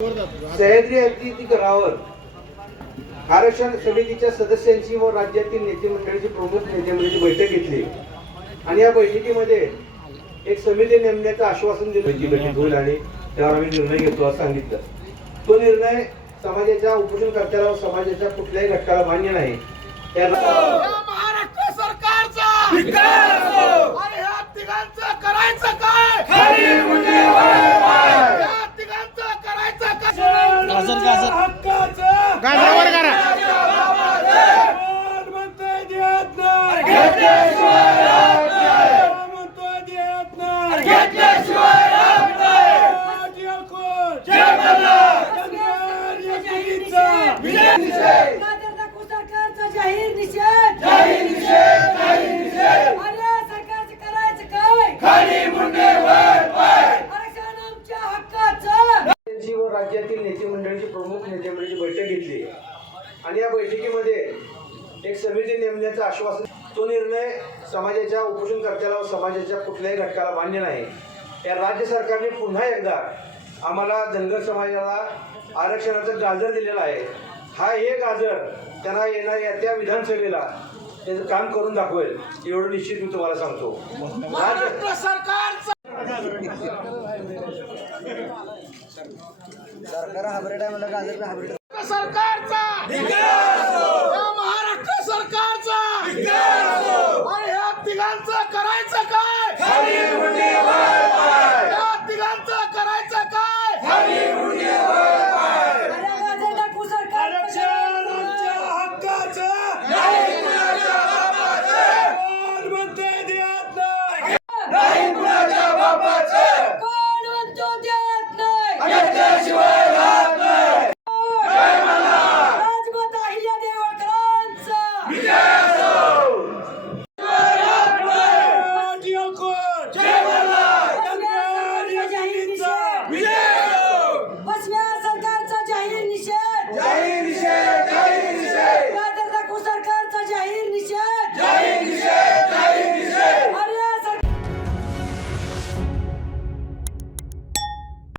सह्याद्री अतिथीगृहावर आरक्षण समितीच्या सदस्यांची व राज्यातील नेते मंडळीची प्रमुख नेते मंडळीची बैठक घेतली. आणि या बैठकीमध्ये एक समिती नेमण्याचं आश्वासन दिलं जी बैठक होईल आणि त्यावर आम्ही निर्णय घेतो असं सांगितलं. तो निर्णय समाजाच्या उपोषणकर्त्याला व समाजाच्या कुठल्याही घटकाला मान्य नाही. महाराष्ट्र सरकारचा आणि ह्या तिघांचं करायचं काय? राज्यातील नेते मंडळीची प्रमुख नेते मंडळीची बैठक घेतली. आणि या बैठकीमध्ये एक समिती नेमण्याचं आश्वासन तो निर्णय समाजाच्या उपोषणकर्त्याला व समाजाच्या कुठल्याही घटकाला मान्य नाही. या राज्य सरकारने पुन्हा एकदा आम्हाला धनगर समाजाला आरक्षणाचं गाजर दिलेलं आहे. हा हे गाजर त्यांना येणाऱ्या त्या विधानसभेला त्याचं काम करून दाखवेल एवढं निश्चित मी तुम्हाला सांगतो. राज्य महाराष्ट्र सरकारचा सरकार हायब्रिड आहे म्हणलं गाजर हायब्रिड